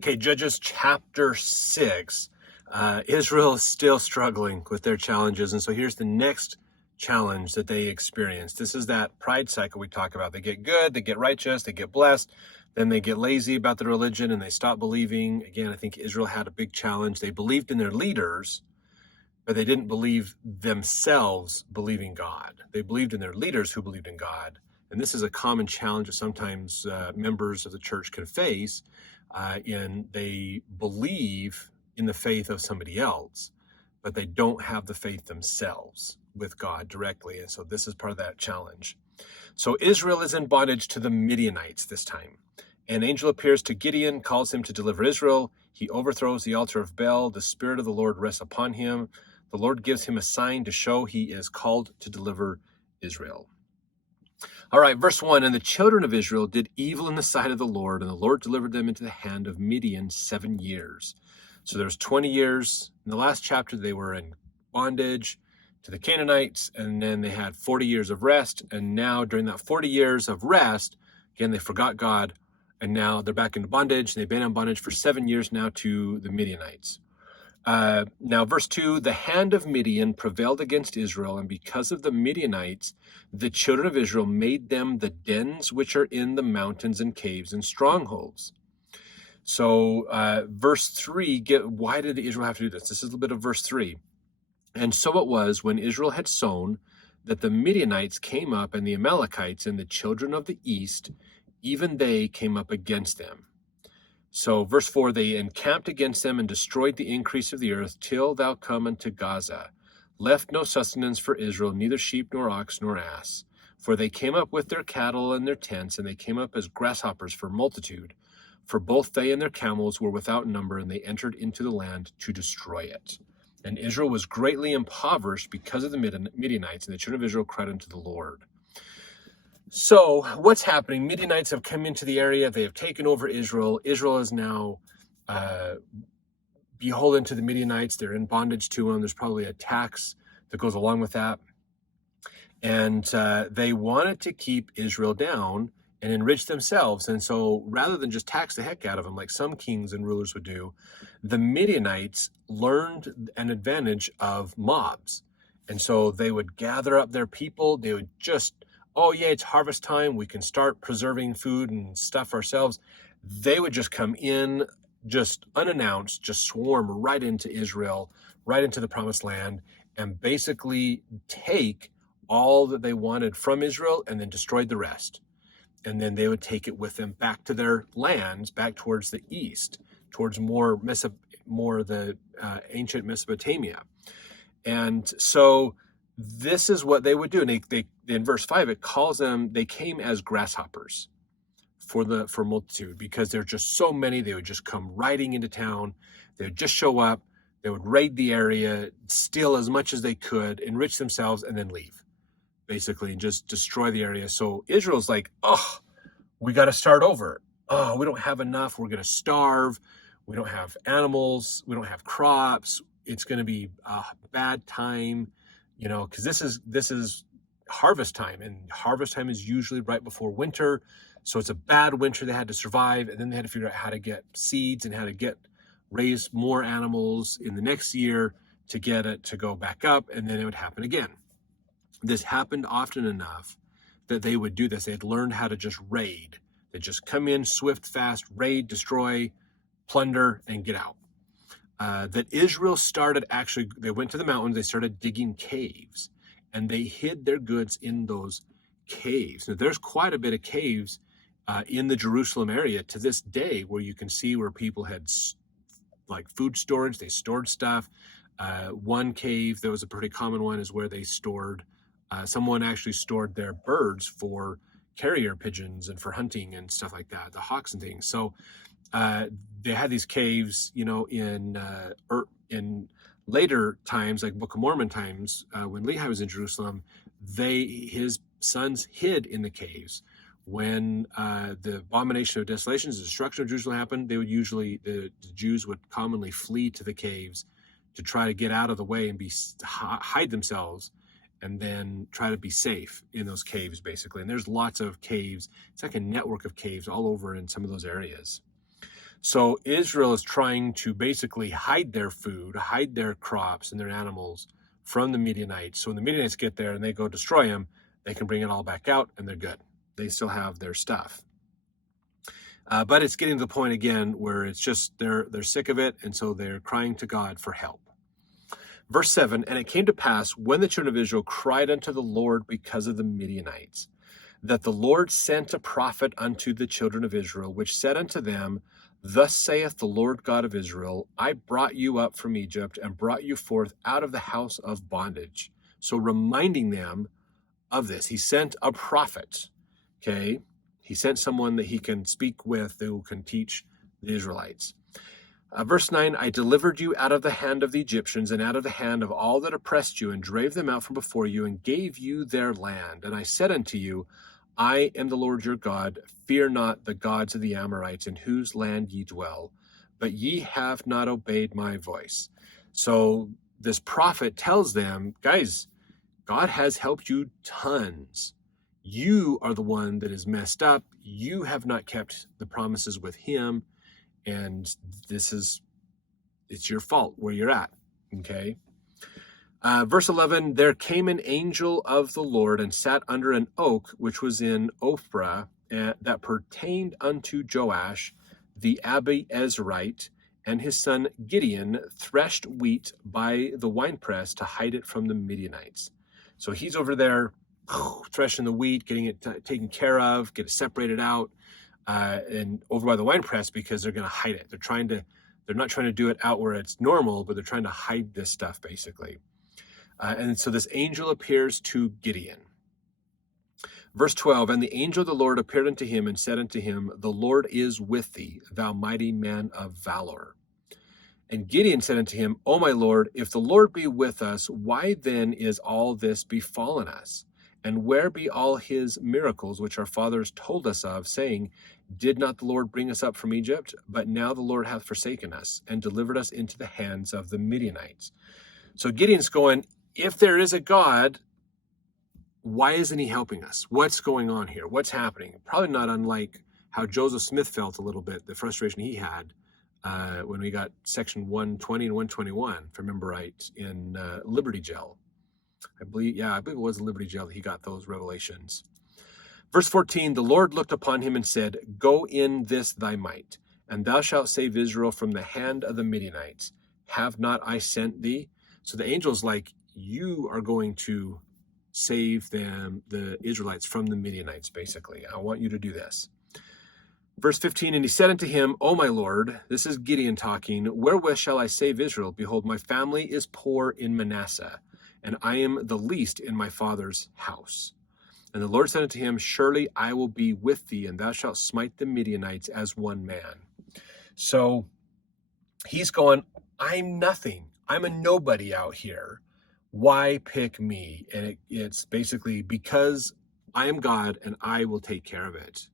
Okay, Judges chapter 6. Israel is still struggling with their challenges. And so here's the next challenge that they experience. This is that pride cycle we talk about. They get good, they get righteous, they get blessed, then they get lazy about their religion and they stop believing. Again, I think Israel had a big challenge. They believed in their leaders, but they didn't believe themselves believing God. They believed in their leaders who believed in God. And this is a common challenge that sometimes members of the church can face. They believe in the faith of somebody else, but they don't have the faith themselves with God directly. And so this is part of that challenge. So Israel is in bondage to the Midianites this time. An angel appears to Gideon, calls him to deliver Israel. He overthrows the altar of Baal. The Spirit of the Lord rests upon him. The Lord gives him a sign to show he is called to deliver Israel. All right, verse 1, and the children of Israel did evil in the sight of the Lord, and the Lord delivered them into the hand of Midian 7 years. So there's 20 years. In the last chapter, they were in bondage to the Canaanites, and then they had 40 years of rest. And now during that 40 years of rest, again, they forgot God, and now they're back into bondage. They've been in bondage for 7 years now to the Midianites. Now, verse 2, the hand of Midian prevailed against Israel, and because of the Midianites, the children of Israel made them the dens which are in the mountains and caves and strongholds. So verse 3, why did Israel have to do this? This is a little bit of verse 3. And so it was when Israel had sown that the Midianites came up, and the Amalekites and the children of the east, even they came up against them. So verse 4, they encamped against them and destroyed the increase of the earth till thou come unto Gaza, left no sustenance for Israel, neither sheep nor ox nor ass. For they came up with their cattle and their tents, and they came up as grasshoppers for multitude. For both they and their camels were without number, and they entered into the land to destroy it. And Israel was greatly impoverished because of the Midianites, and the children of Israel cried unto the Lord. So what's happening? Midianites have come into the area. They have taken over Israel. Israel is now beholden to the Midianites. They're in bondage to them. There's probably a tax that goes along with that. And they wanted to keep Israel down and enrich themselves. And so rather than just tax the heck out of them like some kings and rulers would do, the Midianites learned an advantage of mobs. And so they would gather up their people. They would just, oh yeah, it's harvest time, we can start preserving food and stuff ourselves. They would just come in, just unannounced, just swarm right into Israel, right into the promised land, and basically take all that they wanted from Israel and then destroyed the rest. And then they would take it with them back to their lands, back towards the east, towards more the ancient Mesopotamia. And so this is what they would do. And they in verse 5, it calls them, they came as grasshoppers for multitude, because there are just so many. They would just come riding into town. They would just show up. They would raid the area, steal as much as they could, enrich themselves, and then leave, basically, and just destroy the area. So Israel's like, oh, we got to start over. Oh, we don't have enough. We're going to starve. We don't have animals. We don't have crops. It's going to be a bad time, because this is harvest time, and harvest time is usually right before winter. So it's a bad winter. They had to survive, and then they had to figure out how to get seeds and how to raise more animals in the next year to get it to go back up, and then it would happen again. This happened often enough that they would do this. They had learned how to just raid. They just come in, swift, fast, raid, destroy, plunder, and get out. That Israel started, they went to the mountains, they started digging caves, and they hid their goods in those caves. Now, there's quite a bit of caves in the Jerusalem area to this day, where you can see where people had like food storage, they stored stuff. One cave that was a pretty common one is where they stored, someone actually stored their birds for carrier pigeons and for hunting and stuff like that, the hawks and things. So they had these caves, in later times, like Book of Mormon times, when Lehi was in Jerusalem, his sons hid in the caves. When the abomination of desolations, the destruction of Jerusalem happened, the Jews would commonly flee to the caves to try to get out of the way and hide themselves, and then try to be safe in those caves, basically. And there's lots of caves. It's like a network of caves all over in some of those areas. So Israel is trying to basically hide their food, hide their crops and their animals from the Midianites. So when the Midianites get there and they go destroy them, they can bring it all back out and they're good. They still have their stuff. But it's getting to the point again where it's just they're sick of it, and so they're crying to God for help. Verse 7, and it came to pass when the children of Israel cried unto the Lord because of the Midianites, that the Lord sent a prophet unto the children of Israel, which said unto them, Thus saith the Lord God of Israel, I brought you up from Egypt and brought you forth out of the house of bondage. So reminding them of this, he sent a prophet, okay? He sent someone that he can speak with, who can teach the Israelites. Verse 9, I delivered you out of the hand of the Egyptians and out of the hand of all that oppressed you, and drave them out from before you, and gave you their land. And I said unto you, I am the Lord your God. Fear not the gods of the Amorites, in whose land ye dwell. But ye have not obeyed my voice. So this prophet tells them, guys, God has helped you tons. You are the one that is messed up. You have not kept the promises with him. And it's your fault where you're at. Okay. Verse 11, there came an angel of the Lord and sat under an oak, which was in Ophrah, that pertained unto Joash, the Abiezrite, and his son Gideon threshed wheat by the winepress to hide it from the Midianites. So he's over there threshing the wheat, getting it taken care of, get it separated out, and over by the winepress because they're going to hide it. They're not trying to do it out where it's normal, but they're trying to hide this stuff basically. And so this angel appears to Gideon. Verse 12, and the angel of the Lord appeared unto him and said unto him, The Lord is with thee, thou mighty man of valor. And Gideon said unto him, O my Lord, if the Lord be with us, why then is all this befallen us? And where be all his miracles which our fathers told us of, saying, Did not the Lord bring us up from Egypt? But now the Lord hath forsaken us, and delivered us into the hands of the Midianites. So Gideon's going, if there is a God, why isn't he helping us? What's going on here? What's happening? Probably not unlike how Joseph Smith felt a little bit, the frustration he had when we got section 120 and 121, if I remember right, in Liberty Jail. I believe it was Liberty Jail that he got those revelations. Verse 14, the Lord looked upon him and said, Go in this thy might, and thou shalt save Israel from the hand of the Midianites. Have not I sent thee? So the angel's like, you are going to save them, the Israelites, from the Midianites, basically. I want you to do this. Verse 15, and he said unto him, O my Lord, this is Gideon talking, wherewith shall I save Israel? Behold, my family is poor in Manasseh, and I am the least in my father's house. And the Lord said unto him, Surely I will be with thee, and thou shalt smite the Midianites as one man. So he's going, I'm nothing. I'm a nobody out here. Why pick me? And it's basically because I am God and I will take care of it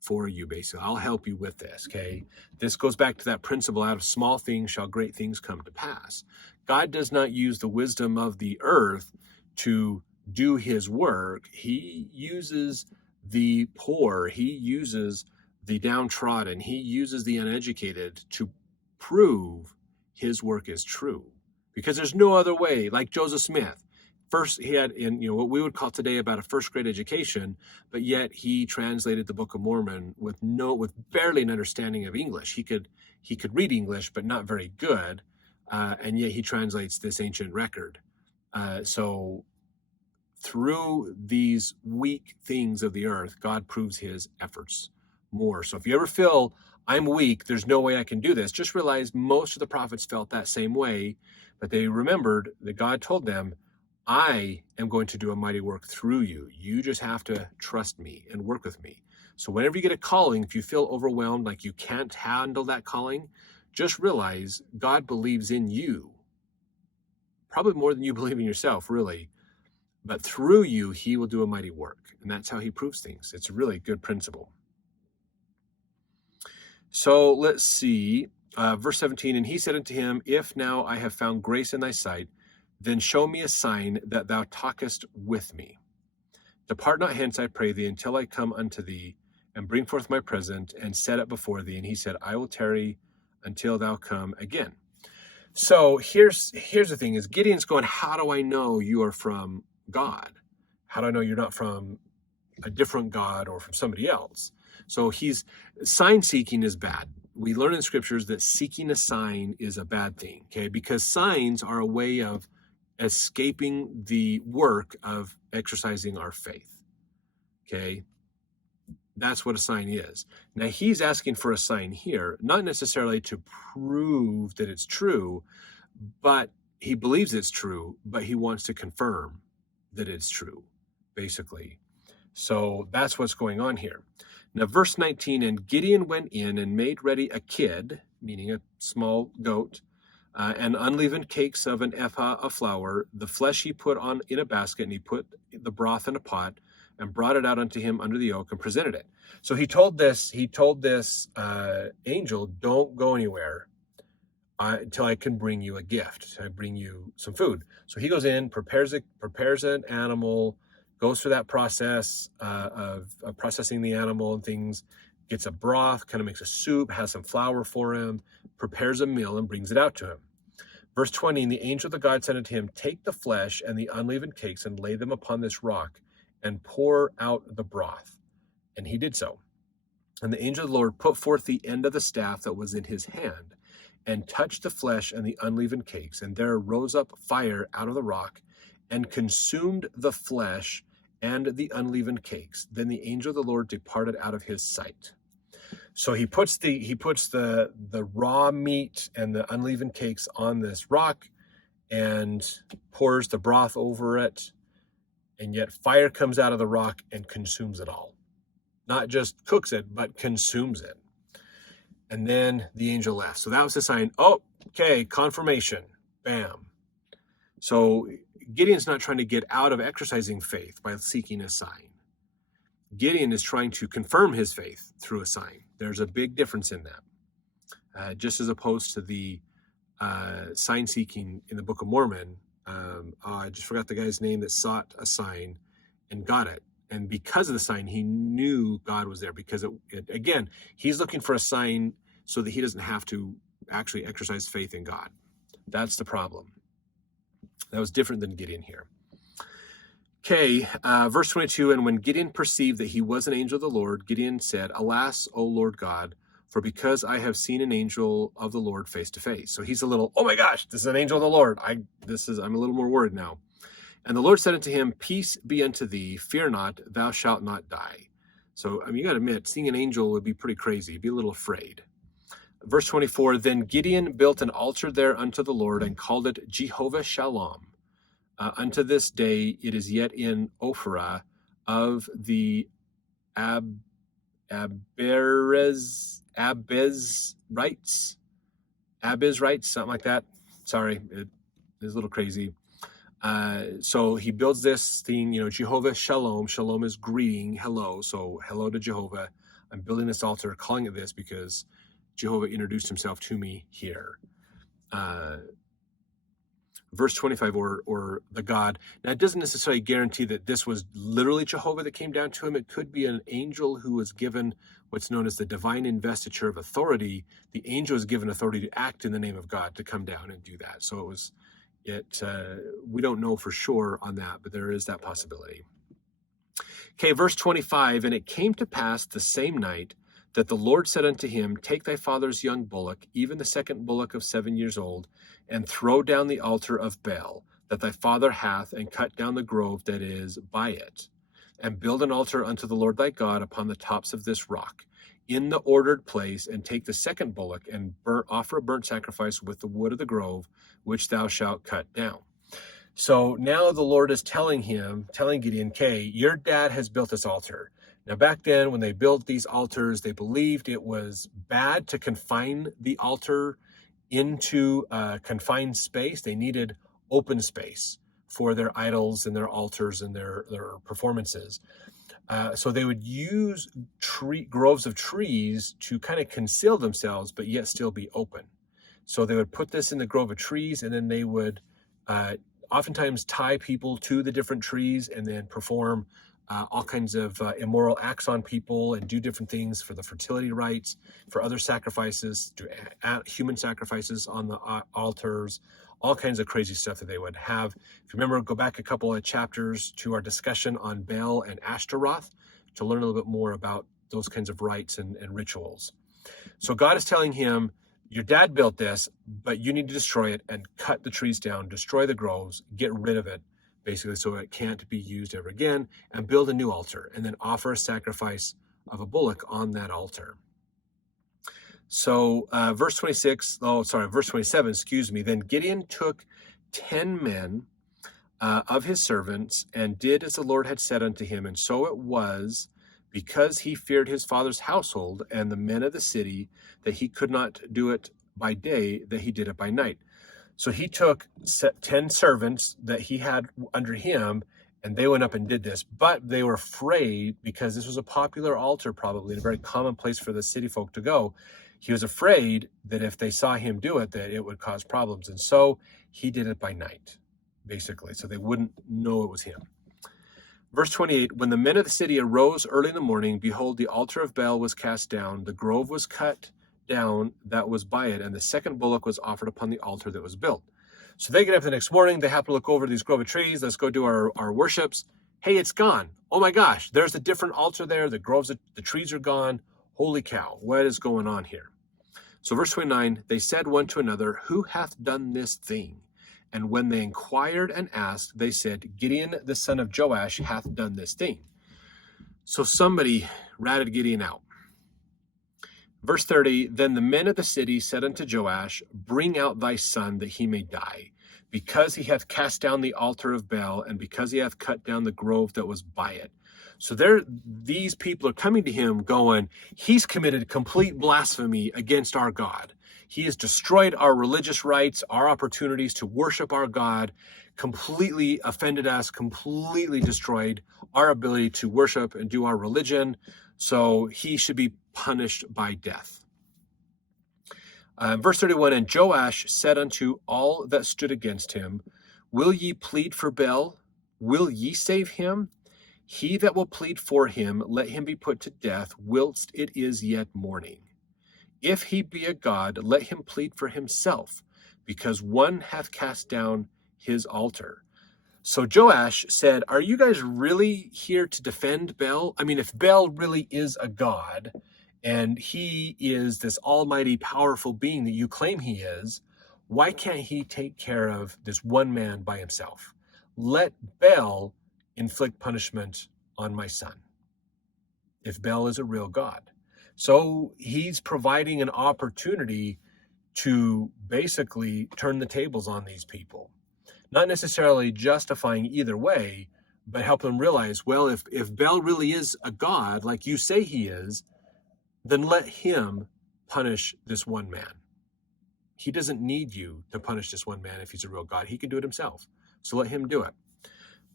for you, basically. I'll help you with this, okay? This goes back to that principle, out of small things shall great things come to pass. God does not use the wisdom of the earth to do his work. He uses the poor. He uses the downtrodden. He uses the uneducated to prove his work is true, because there's no other way. Like Joseph Smith, first he had what we would call today about a first grade education, but yet he translated the Book of Mormon with barely an understanding of English. He could read English, but not very good, and yet he translates this ancient record. So through these weak things of the earth, God proves his efforts more. So if you ever feel I'm weak, there's no way I can do this, just realize most of the prophets felt that same way, but they remembered that God told them, I am going to do a mighty work through you. You just have to trust me and work with me. So whenever you get a calling, if you feel overwhelmed, like you can't handle that calling, just realize God believes in you. Probably more than you believe in yourself, really. But through you, he will do a mighty work. And that's how he proves things. It's a really good principle. So let's see. Verse 17, and he said unto him, If now I have found grace in thy sight, then show me a sign that thou talkest with me. Depart not hence, I pray thee, until I come unto thee, and bring forth my present and set it before thee. And he said, I will tarry until thou come again. So here's the thing is Gideon's going, how do I know you are from God? How do I know you're not from a different God or from somebody else? So sign seeking is bad. We learn in scriptures that seeking a sign is a bad thing, okay? Because signs are a way of escaping the work of exercising our faith, okay? That's what a sign is. Now, he's asking for a sign here, not necessarily to prove that it's true, but he believes it's true, but he wants to confirm that it's true, basically. So that's what's going on here. Now, verse 19, and Gideon went in and made ready a kid, meaning a small goat, and unleavened cakes of an ephah of flour. The flesh he put on in a basket, and he put the broth in a pot, and brought it out unto him under the oak and presented it. So he told this angel, don't go anywhere until I can bring you a gift. I bring you some food. So he goes in, prepares an animal, goes through that process of processing the animal and things, gets a broth, kind of makes a soup, has some flour for him, prepares a meal and brings it out to him. Verse 20, and the angel of the God said unto him, take the flesh and the unleavened cakes and lay them upon this rock and pour out the broth. And he did so. And the angel of the Lord put forth the end of the staff that was in his hand and touched the flesh and the unleavened cakes. And there rose up fire out of the rock and consumed the flesh and the unleavened cakes. Then the angel of the Lord departed out of his sight. So he puts the raw meat and the unleavened cakes on this rock and pours the broth over it. And yet fire comes out of the rock and consumes it all. Not just cooks it, but consumes it. And then the angel left. So that was the sign. Oh, okay, confirmation. Bam. So Gideon's not trying to get out of exercising faith by seeking a sign. Gideon is trying to confirm his faith through a sign. There's a big difference in that. Just as opposed to the sign seeking in the Book of Mormon. I just forgot the guy's name that sought a sign and got it. And because of the sign, he knew God was there because again, he's looking for a sign so that he doesn't have to actually exercise faith in God. That's the problem. That was different than Gideon here. Okay, verse 22, and when Gideon perceived that he was an angel of the Lord, Gideon said, alas, O Lord God, for because I have seen an angel of the Lord face to face. So he's a little, oh my gosh, this is an angel of the Lord. I'm a little more worried now. And the Lord said unto him, peace be unto thee, fear not, thou shalt not die. So, you got to admit, seeing an angel would be pretty crazy. Be a little afraid. Verse 24, then Gideon built an altar there unto the Lord and called it Jehovah Shalom. Unto this day it is yet in Ophrah of the Abizrites, something like that. Sorry, it is a little crazy. So he builds this thing, Jehovah Shalom. Shalom is greeting, hello. So hello to Jehovah. I'm building this altar, calling it this because Jehovah introduced himself to me here. Verse 25, or the God. Now, it doesn't necessarily guarantee that this was literally Jehovah that came down to him. It could be an angel who was given what's known as the divine investiture of authority. The angel was given authority to act in the name of God, to come down and do that. So we don't know for sure on that, but there is that possibility. Okay, verse 25, and it came to pass the same night that the Lord said unto him, take thy father's young bullock, even the second bullock of 7 years old, and throw down the altar of Baal that thy father hath, and cut down the grove that is by it, and build an altar unto the Lord thy God upon the tops of this rock, in the ordered place, and take the second bullock, and offer a burnt sacrifice with the wood of the grove, which thou shalt cut down. So now the Lord is telling Gideon, okay, your dad has built this altar. Now, back then, when they built these altars, they believed it was bad to confine the altar into a confined space. They needed open space for their idols and their altars and their performances. So they would use groves of trees to kind of conceal themselves, but yet still be open. So they would put this in the grove of trees, and then they would oftentimes tie people to the different trees and then perform all kinds of immoral acts on people and do different things for the fertility rites, for other sacrifices, do human sacrifices on the altars, all kinds of crazy stuff that they would have. If you remember, go back a couple of chapters to our discussion on Baal and Ashtaroth to learn a little bit more about those kinds of rites and rituals. So God is telling him, your dad built this, but you need to destroy it and cut the trees down, destroy the groves, get rid of it, basically, so it can't be used ever again, and build a new altar, and then offer a sacrifice of a bullock on that altar. So verse 27, excuse me, then Gideon took 10 men of his servants and did as the Lord had said unto him. And so it was, because he feared his father's household and the men of the city, that he could not do it by day, that he did it by night. So he took 10 servants that he had under him, and they went up and did this. But they were afraid, because this was a popular altar, probably, and a very common place for the city folk to go. He was afraid that if they saw him do it, that it would cause problems. And so he did it by night, basically, so they wouldn't know it was him. Verse 28, when the men of the city arose early in the morning, behold, the altar of Baal was cast down, the grove was cut down that was by it, and the second bullock was offered upon the altar that was built. So they get up the next morning, they happen to look over these grove of trees, let's go do our worships. Hey, it's gone. Oh my gosh, there's a different altar there, the trees are gone. Holy cow, what is going on here? So verse 29, they said one to another, who hath done this thing? And when they inquired and asked, they said, Gideon the son of Joash hath done this thing. So somebody ratted Gideon out. Verse 30, then the men of the city said unto Joash, bring out thy son that he may die, because he hath cast down the altar of Baal, and because he hath cut down the grove that was by it. So these people are coming to him going, he's committed complete blasphemy against our God. He has destroyed our religious rights, our opportunities to worship our God, completely offended us, completely destroyed our ability to worship and do our religion. So he should be punished by death. Verse 31, and Joash said unto all that stood against him, will ye plead for Baal? Will ye save him? He that will plead for him, let him be put to death, whilst it is yet morning. If he be a god, let him plead for himself, because one hath cast down his altar. So Joash said, are you guys really here to defend Baal? I mean, if Baal really is a god, and he is this almighty, powerful being that you claim he is, why can't he take care of this one man by himself? Let Baal inflict punishment on my son, if Baal is a real god. So he's providing an opportunity to basically turn the tables on these people. Not necessarily justifying either way, but help them realize, well, if Baal really is a god, like you say he is, then let him punish this one man. He doesn't need you to punish this one man if he's a real god. He can do it himself. So let him do it.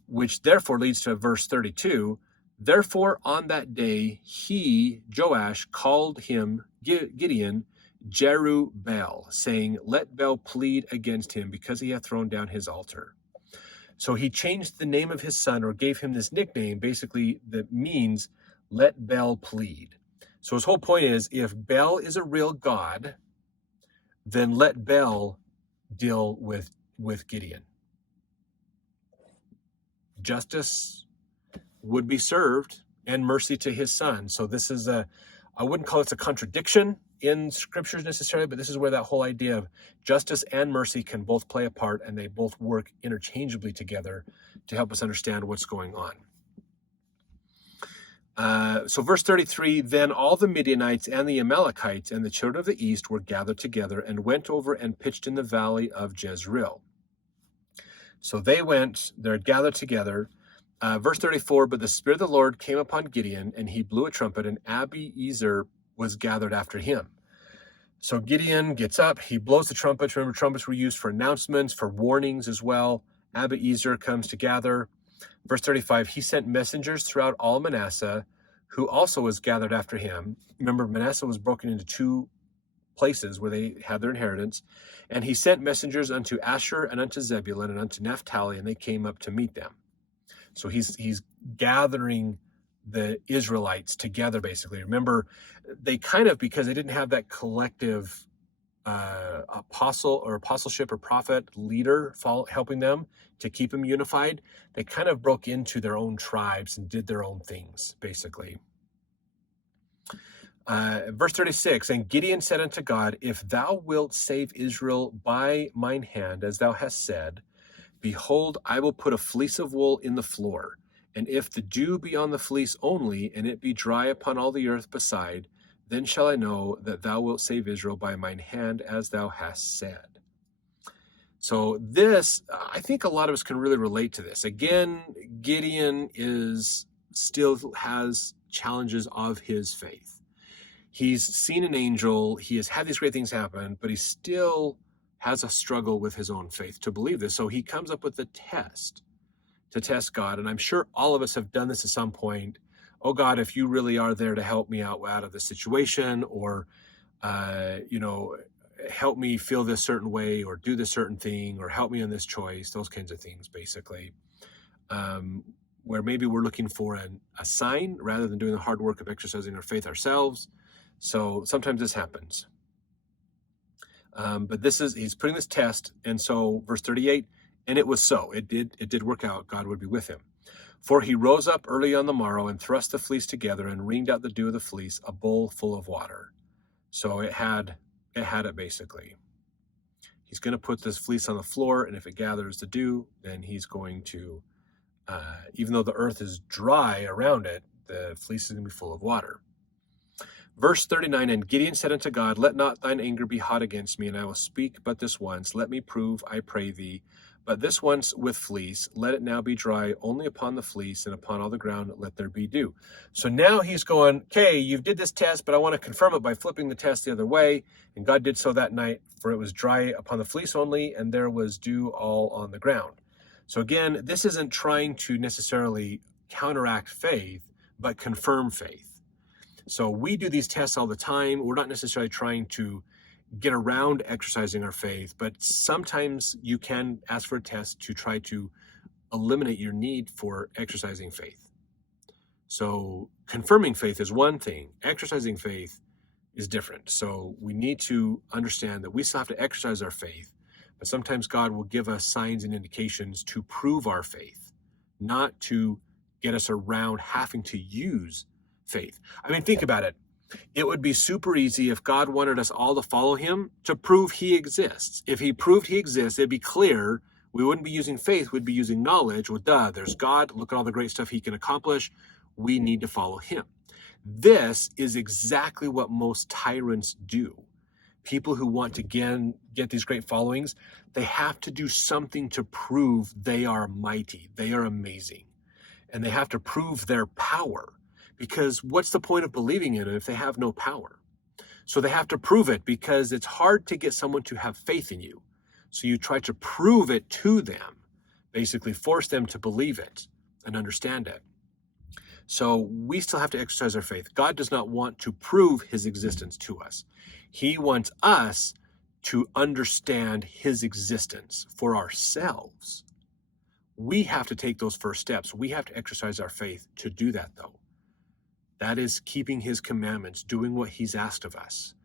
Which therefore leads to verse 32. Therefore on that day he, Joash, called him Gideon Jerubbaal, saying, let Baal plead against him, because he hath thrown down his altar. So he changed the name of his son, or gave him this nickname, basically, that means let Baal plead. So his whole point is, if Baal is a real god, then let Baal deal with Gideon. Justice would be served, and mercy to his son. So this is I wouldn't call it a contradiction in scriptures necessarily, but this is where that whole idea of justice and mercy can both play a part, and they both work interchangeably together to help us understand what's going on. So verse 33, then all the Midianites and the Amalekites and the children of the east were gathered together and went over and pitched in the valley of Jezreel. So they're gathered together. Verse 34, but the Spirit of the Lord came upon Gideon, and he blew a trumpet, and Abiezer was gathered after him. So Gideon gets up, he blows the trumpet. Remember, trumpets were used for announcements, for warnings as well. Abiezer comes to gather. Verse 35, he sent messengers throughout all Manasseh, who also was gathered after him. Remember, Manasseh was broken into two places where they had their inheritance. And he sent messengers unto Asher and unto Zebulun and unto Naphtali, and they came up to meet them. So he's gathering the Israelites together, basically. Remember, they kind of, because they didn't have that collective apostleship or prophet leader helping them to keep them unified, they kind of broke into their own tribes and did their own things, basically. Verse 36, and Gideon said unto God, if thou wilt save Israel by mine hand, as thou hast said, behold, I will put a fleece of wool in the floor, and if the dew be on the fleece only, and it be dry upon all the earth beside, then shall I know that thou wilt save Israel by mine hand, as thou hast said. So this, I think a lot of us can really relate to this. Again, Gideon still has challenges of his faith. He's seen an angel, he has had these great things happen, but he still has a struggle with his own faith to believe this. So he comes up with a test to test God. And I'm sure all of us have done this at some point. Oh God, if you really are there to help me out of the situation, or, help me feel this certain way, or do this certain thing, or help me on this choice, those kinds of things, basically. Where maybe we're looking for a sign rather than doing the hard work of exercising our faith ourselves. So sometimes this happens. But he's putting this test. And so verse 38, and it was so, it did work out. God would be with him. For he rose up early on the morrow and thrust the fleece together and wringed out the dew of the fleece, a bowl full of water. So it had it basically. He's going to put this fleece on the floor, and if it gathers the dew, then he's going to, even though the earth is dry around it, the fleece is going to be full of water. Verse 39, and Gideon said unto God, let not thine anger be hot against me, and I will speak but this once. Let me prove, I pray thee, but this once with fleece. Let it now be dry only upon the fleece, and upon all the ground let there be dew. So now he's going, okay, you did this test, but I want to confirm it by flipping the test the other way. And God did so that night, for it was dry upon the fleece only, and there was dew all on the ground. So again, this isn't trying to necessarily counteract faith, but confirm faith. So we do these tests all the time. We're not necessarily trying to get around exercising our faith, but sometimes you can ask for a test to try to eliminate your need for exercising faith. So confirming faith is one thing. Exercising faith is different. So we need to understand that we still have to exercise our faith, but sometimes God will give us signs and indications to prove our faith, not to get us around having to use faith. I mean, think about it. It would be super easy if God wanted us all to follow him to prove he exists. If he proved he exists, it'd be clear. We wouldn't be using faith, we'd be using knowledge. Well, there's God. Look at all the great stuff he can accomplish. We need to follow him. This is exactly what most tyrants do. People who want to get these great followings, they have to do something to prove they are mighty, they are amazing, and they have to prove their power. Because what's the point of believing in it if they have no power? So they have to prove it, because it's hard to get someone to have faith in you. So you try to prove it to them, basically force them to believe it and understand it. So we still have to exercise our faith. God does not want to prove his existence to us. He wants us to understand his existence for ourselves. We have to take those first steps. We have to exercise our faith to do that, though. That is keeping his commandments, doing what he's asked of us.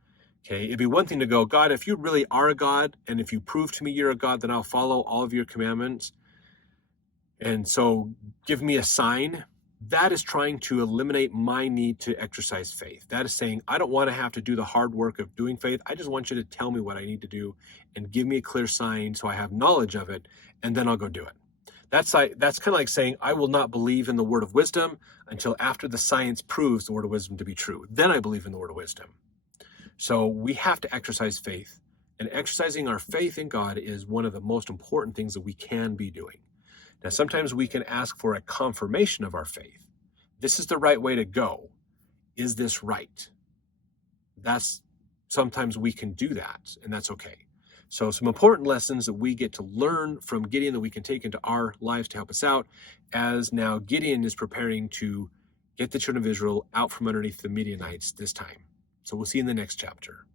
Okay, it'd be one thing to go, God, if you really are a God, and if you prove to me you're a God, then I'll follow all of your commandments. And so give me a sign. That is trying to eliminate my need to exercise faith. That is saying, I don't want to have to do the hard work of doing faith. I just want you to tell me what I need to do and give me a clear sign so I have knowledge of it, and then I'll go do it. That's kind of like saying, I will not believe in the word of wisdom until after the science proves the word of wisdom to be true. Then I believe in the word of wisdom. So we have to exercise faith. And exercising our faith in God is one of the most important things that we can be doing. Now, sometimes we can ask for a confirmation of our faith. This is the right way to go. Is this right? Sometimes we can do that, and that's okay. So some important lessons that we get to learn from Gideon that we can take into our lives to help us out, as now Gideon is preparing to get the children of Israel out from underneath the Midianites this time. So we'll see you in the next chapter.